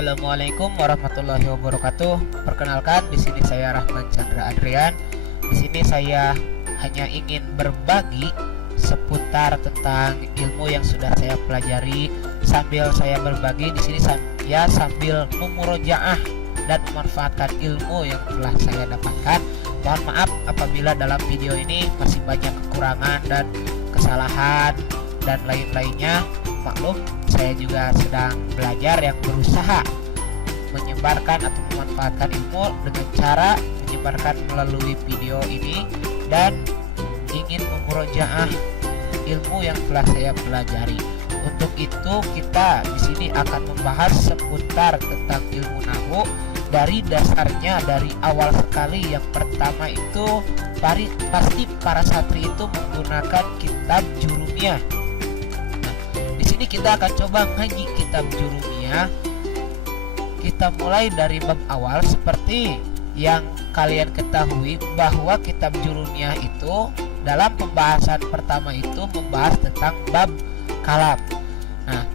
Assalamualaikum warahmatullahi wabarakatuh. Perkenalkan, di sini saya Rahman Chandra Adrian. Di sini saya hanya ingin berbagi seputar tentang ilmu yang sudah saya pelajari. Sambil saya berbagi di sini saya sambil memurojaah dan memanfaatkan ilmu yang telah saya dapatkan. Mohon maaf apabila dalam video ini masih banyak kekurangan dan kesalahan dan lain-lainnya. Maklum, saya juga sedang belajar yang berusaha menyebarkan atau memanfaatkan ilmu dengan cara menyebarkan melalui video ini dan ingin memurojaah ilmu yang telah saya pelajari. Untuk itu kita di sini akan membahas seputar tentang ilmu nahwu dari dasarnya, dari awal sekali. Yang pertama itu pasti para santri itu menggunakan kitab Jurumiyah. Di sini kita akan coba ngaji kitab Jurumiyah. Kita mulai dari bab awal. Seperti yang kalian ketahui bahwa kitab Jurumiyah itu dalam pembahasan pertama itu membahas tentang bab kalam. Nah,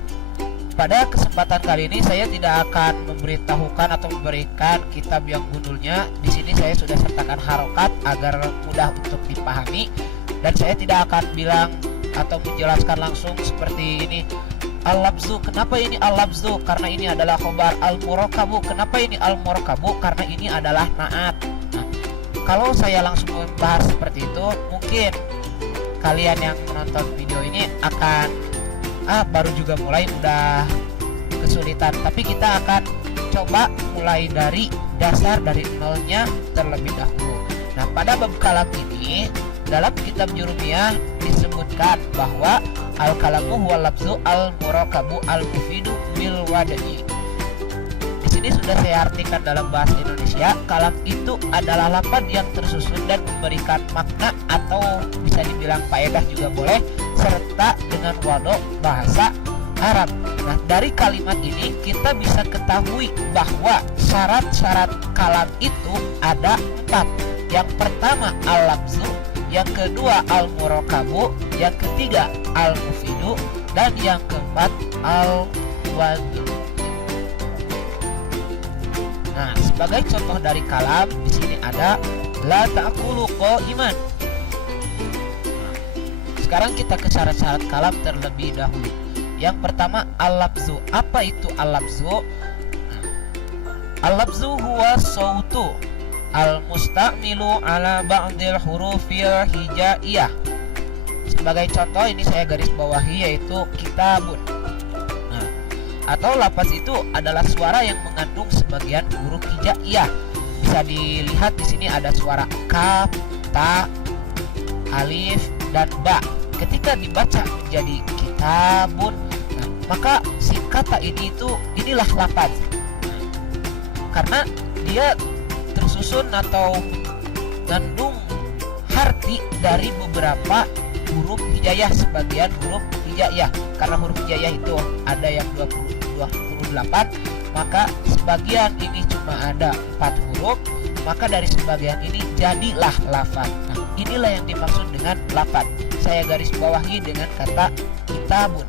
pada kesempatan kali ini saya tidak akan memberitahukan atau memberikan kitab yang judulnya. Di sini saya sudah sertakan harokat agar mudah untuk dipahami, dan saya tidak akan bilang atau menjelaskan langsung seperti ini al-labzu. Kenapa ini al-labzu? Karena ini adalah khobar. Al-murakabu. Kenapa ini al-murakabu? Karena ini adalah naat. Nah, kalau saya langsung membahas seperti itu, mungkin kalian yang menonton video ini akan baru juga mulai udah kesulitan. Tapi kita akan coba mulai dari dasar, dari nolnya terlebih dahulu. Nah, pada bab kalam ini dalam kitab Jurumiyah disebutkan bahwa al-kalamu huwa labzu al-murakabu al-mufidu bil wada'i. Di sini sudah saya artikan dalam bahasa Indonesia, kalam itu adalah lafaz yang tersusun dan memberikan makna atau bisa dibilang faedah juga boleh, serta dengan wadok bahasa Arab. Nah, dari kalimat ini kita bisa ketahui bahwa syarat-syarat kalam itu ada 4. Yang pertama al-labzu, yang kedua al-murakabu, yang ketiga al-mufidu, dan yang keempat al-wadu. Nah, sebagai contoh dari kalam di sini ada la ta'kulu qa'iman. Sekarang kita ke syarat-syarat kalam terlebih dahulu. Yang pertama al-labzu. Apa itu al-labzu? Al-labzu huwa sautu al-musta'milu ala ba'dil hurufil hijaiyah. Sebagai contoh ini saya garis bawahi yaitu kitabun. Nah, atau lafaz itu adalah suara yang mengandung sebagian huruf hijaiyah. Bisa dilihat di sini ada suara kaf, ta, alif, dan ba. Ketika dibaca menjadi kitabun, nah, maka si kata ini inilah lafaz. Karena dia tersusun atau mengandung arti dari beberapa huruf hijaiyah, sebagian huruf hijaiyah. Karena huruf hijaiyah itu ada yang 28, maka sebagian ini cuma ada 4 huruf, maka dari sebagian ini jadilah lafaz. Nah, inilah yang dimaksud dengan lafaz. Saya garis bawahi dengan kata kitabun.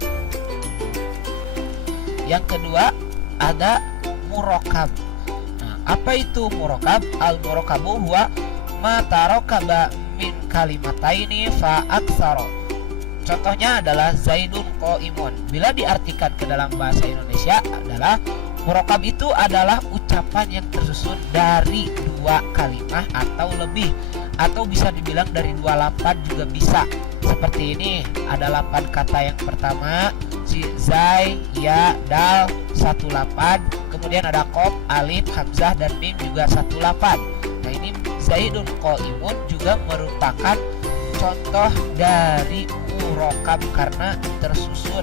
Yang kedua ada murakab. Apa itu murakab? Al-murakabu huwa ma tarakaba min kalimataini fa aktsara. Contohnya adalah Zaidun qa'imun. Bila diartikan ke dalam bahasa Indonesia adalah murakab itu adalah ucapan yang tersusun dari 2 kalimat atau lebih, atau bisa dibilang dari 2 lafaz juga bisa. Seperti ini, ada lafaz kata yang pertama si zai, ya, dal, 1 lafaz. Kemudian ada qaf, alif, hamzah, dan mim juga 1 lafaz. Nah, ini Zaidun qa'imun juga merupakan contoh dari murakab karena tersusun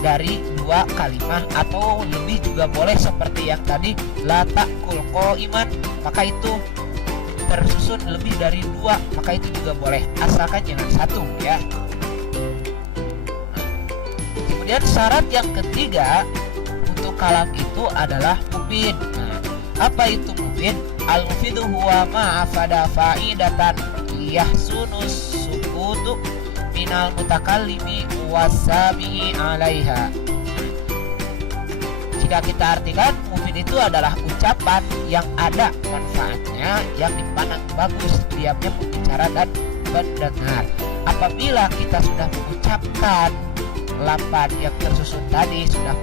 dari 2 kalimat atau lebih juga boleh, seperti yang tadi la ta'kul qa'iman, maka itu tersusun lebih dari 2, maka itu juga boleh, asalkan jangan 1 ya. Kemudian syarat yang ketiga untuk kalam itu adalah mufid. Nah, apa itu mufid? Al-mufidu huwa ma'afada fa'idatan yahsunus sukutu minal mutakallimi wasami'i alaiha. Jika jika kita artikan, mufid itu adalah ucapan yang ada manfaatnya, yang dipandang bagus setiapnya pembicara dan pendengar. Apabila kita sudah mengucapkan lafaz yang tersusun tadi, sudah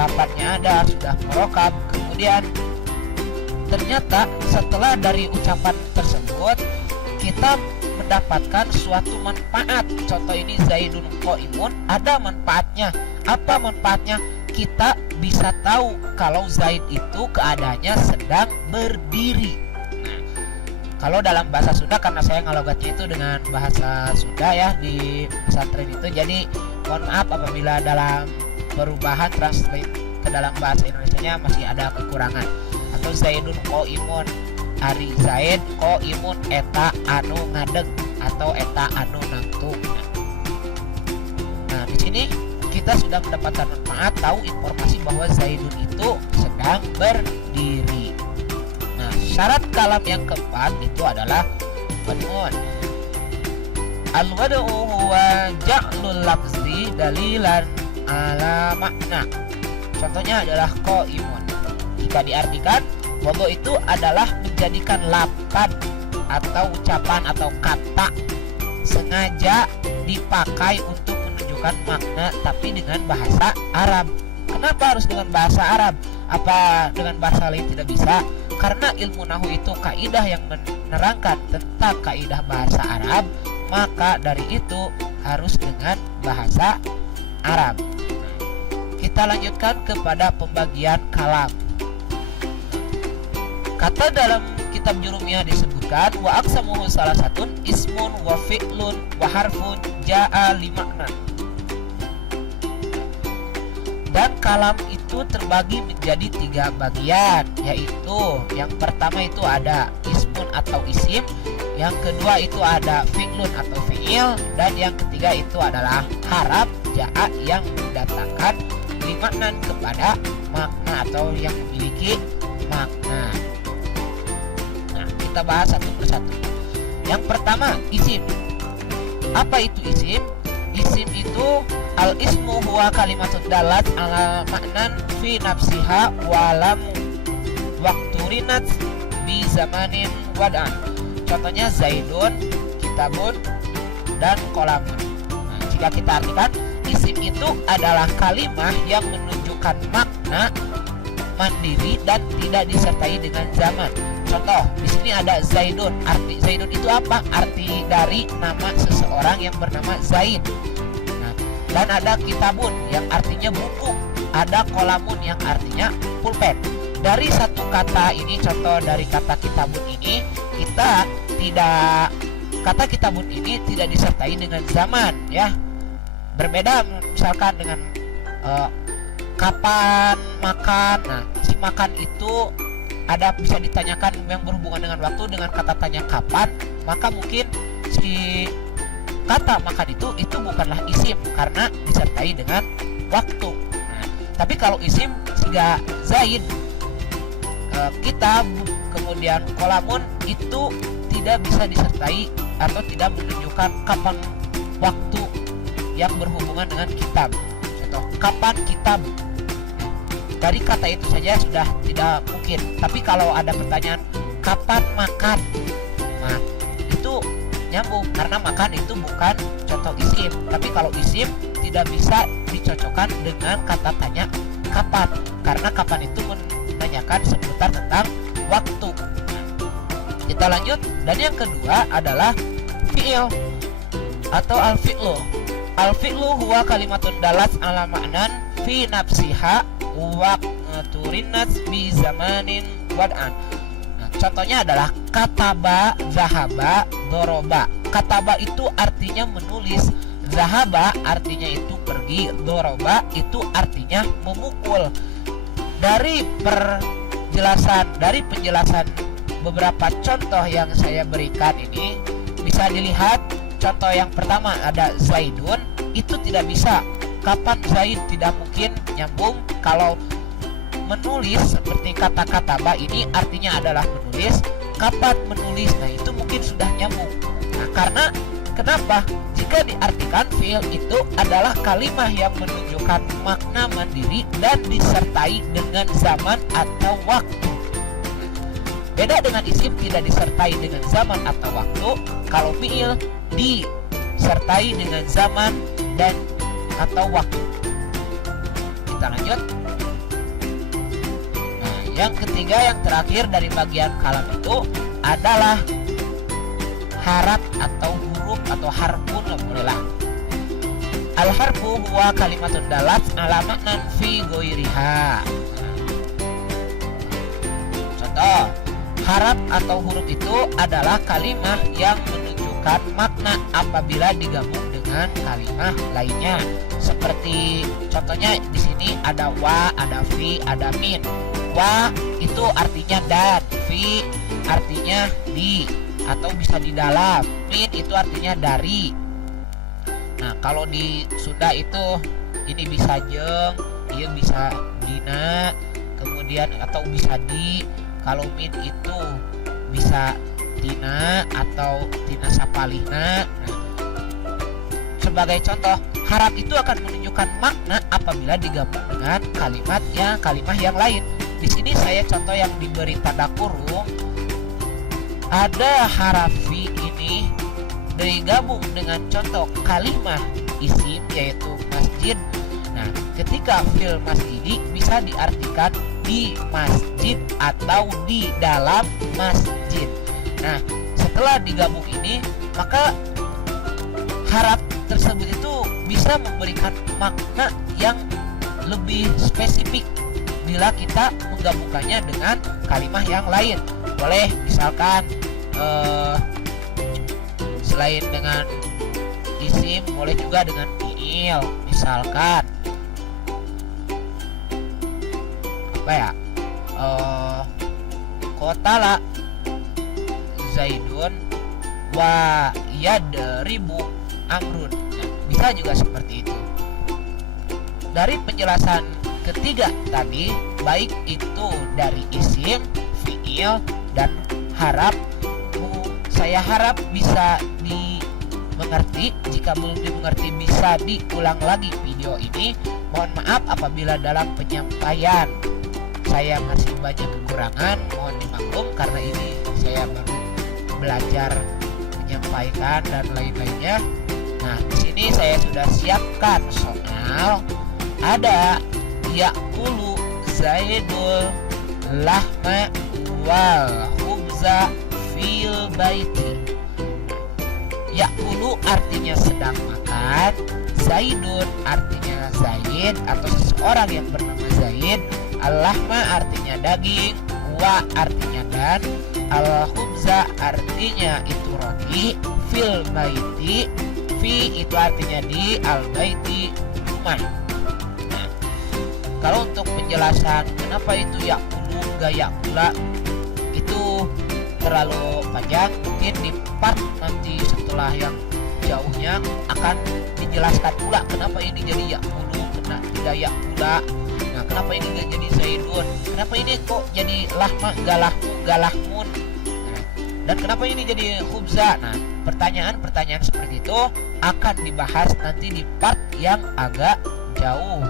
lafaznya ada, sudah merokap, kemudian ternyata setelah dari ucapan tersebut kita mendapatkan suatu manfaat. Contoh ini Zaidun Qaimun, ada manfaatnya. Apa manfaatnya? Kita bisa tahu kalau Zaid itu keadaannya sedang berdiri. Nah, kalau dalam bahasa Sunda, karena saya ngalogatnya itu dengan bahasa Sunda ya di pesantren itu, jadi mohon maaf apabila dalam perubahan translate ke dalam bahasa Indonesianya masih ada kekurangan. Atau Zaidun Qaimun, Ari Zaid Qaimun eta anu ngadeg atau eta anu nangtung. Nah, di sini kita sudah mendapatkan manfaat, tahu informasi bahwa Zaidun itu sedang berdiri. Nah, syarat kalam yang keempat itu adalah penun. Al-wad'u huwa ja'lul lafzi dalilan ala makna. Contohnya adalah qaimun. Jika diartikan, wad'u itu adalah menjadikan lafaz atau ucapan atau kata sengaja dipakai untuk menunjukkan makna tapi dengan bahasa Arab. Kenapa harus dengan bahasa Arab? Apa dengan bahasa lain tidak bisa? Karena ilmu nahwu itu kaidah yang menerangkan tentang kaidah bahasa Arab, maka dari itu harus dengan bahasa Arab. Kita lanjutkan kepada pembagian kalam. Kata dalam kitab Jurumiyah disebutkan wa aqsamuhu salah satun ismun wa fi'lun wa harfun ja'a limakna. Dan kalam itu terbagi menjadi 3 bagian, yaitu yang pertama itu ada ismun atau isim, yang kedua itu ada fi'lun atau fi'il, dan yang ketiga itu adalah haraf ja'a yang mendatangkan limakna kepada makna atau yang memiliki makna. Kita bahas satu persatu. Yang pertama, isim. Apa itu isim? Isim itu al-ismu huwa kalimatun dalat ala maknan fi nafsiha walam wakturinat bi zamanin wad'an. Contohnya Zaidun, kitabun, dan qalamun. Nah, jika kita artikan, isim itu adalah kalimah yang menunjukkan makna mandiri dan tidak disertai dengan zaman. Contoh, di sini ada Zaidun. Arti Zaidun itu apa? Arti dari nama seseorang yang bernama Zaid. Nah, dan ada kitabun yang artinya buku. Ada qalamun yang artinya pulpen. Dari satu kata ini, contoh dari kata kitabun ini, kata kitabun ini tidak disertai dengan zaman, ya. Berbeda misalkan dengan kapan makan. Nah, si makan itu ada bisa ditanyakan yang berhubungan dengan waktu dengan kata tanya kapan, maka mungkin si kata makan itu bukanlah isim karena disertai dengan waktu. Nah, tapi kalau isim sehingga Zaid, kitab, kemudian qalamun itu tidak bisa disertai atau tidak menunjukkan kapan waktu yang berhubungan dengan kitab. Contoh, kapan kitab? Dari kata itu saja sudah tidak mungkin. Tapi kalau ada pertanyaan kapan makan, nah itu nyambung karena makan itu bukan contoh isim. Tapi kalau isim tidak bisa dicocokkan dengan kata tanya kapan, karena kapan itu menanyakan seputar tentang waktu. Kita lanjut. Dan yang kedua adalah fi'il atau al-fi'lu. Al-fi'lu huwa kalimatun dalat ala ma'nan fi nafsiha wakturinat bi zamanin wad'an. Nah, contohnya adalah kataba, zahaba, doroba. Kataba itu artinya menulis, zahaba artinya itu pergi, doroba itu artinya memukul. Dari penjelasan beberapa contoh yang saya berikan ini bisa dilihat. Contoh yang pertama ada Zaidun, itu tidak bisa. Kapan Zaid tidak mungkin nyambung. Kalau menulis seperti kata-kata ba ini artinya adalah menulis. Kapan menulis, nah itu mungkin sudah nyambung. Nah, karena Kenapa? Jika diartikan fiil itu adalah kalimat yang menunjukkan makna mandiri dan disertai dengan zaman atau waktu. Beda dengan isim tidak disertai dengan zaman atau waktu. Kalau fiil disertai dengan zaman dan atau waktu. Kita lanjut. Nah, yang ketiga, yang terakhir dari bagian kalam itu adalah harap atau huruf atau harfun, bolehlah. Al-harfu huwa kalimatun dalat ala maknan fi ghairiha. Contoh, harap atau huruf itu adalah kalimat yang menunjukkan makna apabila digabung dengan kalimat lainnya. Seperti contohnya di sini ada wa, ada fi, ada min. Wa itu artinya dan, fi artinya di atau bisa di dalam, min itu artinya dari. Nah, kalau di Sunda itu ini bisa jeng, dia bisa dina, kemudian atau bisa di. Kalau min itu bisa tina atau tina sapalihna. Nah, sebagai contoh, harap itu akan menunjukkan makna apabila digabung dengan kalimat yang lain. Di sini saya contoh yang diberi tanda kurung. Ada haraf fi ini digabung dengan contoh kalimat isim yaitu masjid. Nah, ketika fil masjidi bisa diartikan di masjid atau di dalam masjid. Nah, setelah digabung ini, maka harap tersebut itu bisa memberikan makna yang lebih spesifik bila kita menggabungkannya dengan kalimat yang lain. Boleh misalkan selain dengan isim, boleh juga dengan fiil. Misalkan apa ya, qatala Zaidun wa yadribu Amrun. Nah, bisa juga seperti itu. Dari penjelasan ketiga tadi, baik itu dari isim, fiil, dan harap, saya harap bisa dimengerti. Jika belum dimengerti bisa diulang lagi video ini. Mohon maaf apabila dalam penyampaian saya masih banyak kekurangan, mohon dimaklum karena ini saya baru belajar menyampaikan dan lain-lainnya. Nah, di sini saya sudah siapkan soal. Ada ya'kulu Zaidul lahma wal khubza fil baiti. Ya'kulu artinya sedang makan, Zaidun artinya Zaid atau seseorang yang bernama Zaid, al-lahma artinya daging, wa artinya dan, al-khubza artinya itu roti, fil baiti, fi itu artinya di, al-baiti rumah. Nah, kalau untuk penjelasan kenapa itu ya'kulu gak ya'kula itu terlalu panjang, mungkin di part nanti setelah yang jauhnya akan dijelaskan pula kenapa ini jadi ya'kulu, kenapa tidak ya'kula. Nah, kenapa ini gak jadi Zaidun, kenapa ini kok jadi lahma galahmun, nah, dan kenapa ini jadi khubza. Nah, pertanyaan-pertanyaan seperti itu akan dibahas nanti di part yang agak jauh,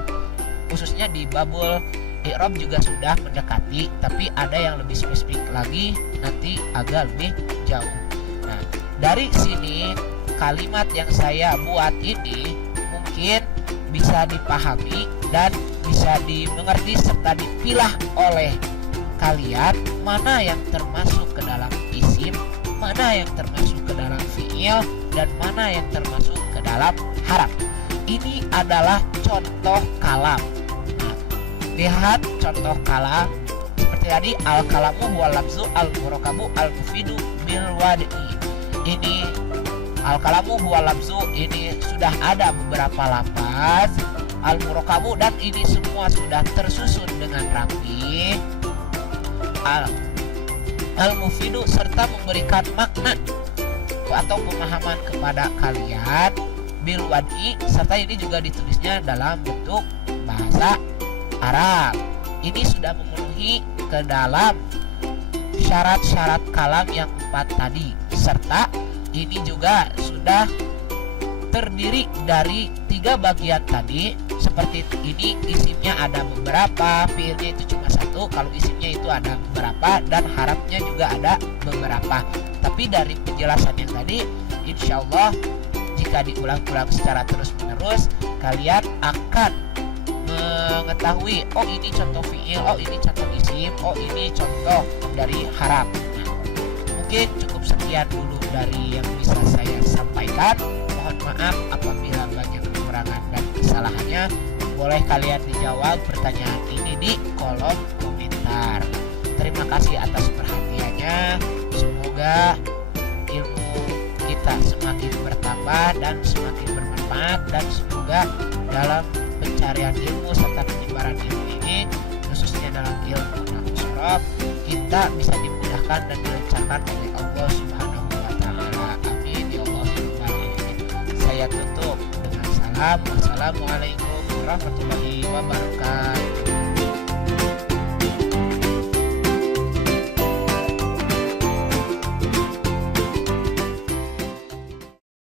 khususnya di babul i'rab juga sudah mendekati, tapi ada yang lebih spesifik lagi nanti agak lebih jauh. Nah, dari sini kalimat yang saya buat ini mungkin bisa dipahami dan bisa dimengerti serta dipilah oleh kalian mana yang termasuk ke dalam isim, mana yang termasuk ke dalam fiil, dan mana yang termasuk ke dalam harap. Ini adalah contoh kalam. Nah, lihat contoh kalam seperti tadi, al-kalamu huwa lafzu al-murakabu al-mufidu bil wadi. Ini al-kalamu huwa lafzu, ini sudah ada beberapa lafaz al-murakabu dan ini semua sudah tersusun dengan rapi. Al-mufidu serta memberikan makna atau pemahaman kepada kalian, bil wadi serta ini juga ditulisnya dalam bentuk bahasa Arab. Ini sudah memenuhi ke dalam syarat-syarat kalam yang 4 tadi, serta ini juga sudah terdiri dari 3 bagian tadi. Seperti ini, isimnya ada beberapa, fiilnya itu cuma satu, kalau isimnya itu ada beberapa, dan harapnya juga ada beberapa. Tapi dari penjelasan yang tadi, insya Allah jika diulang-ulang secara terus-menerus, kalian akan mengetahui, oh ini contoh fiil, oh ini contoh isim, oh ini contoh dari harap. Nah, mungkin cukup sekian dulu dari yang bisa saya sampaikan. Mohon maaf apabila banyak kekurangan dan kesalahannya. Boleh kalian dijawab pertanyaan ini di kolom komentar. Terima kasih atas perhatiannya. Semoga ilmu kita semakin bertambah dan semakin bermanfaat, dan semoga dalam pencarian ilmu serta penyebaran ilmu ini, khususnya dalam ilmu nahwu shorof, kita bisa dimudahkan dan dilancarkan oleh Allah Subhanahu wa taala. Amin ya Allah ya rabbal alamin. Saya tutup dengan salam. Wassalamualaikum warahmatullahi wabarakatuh.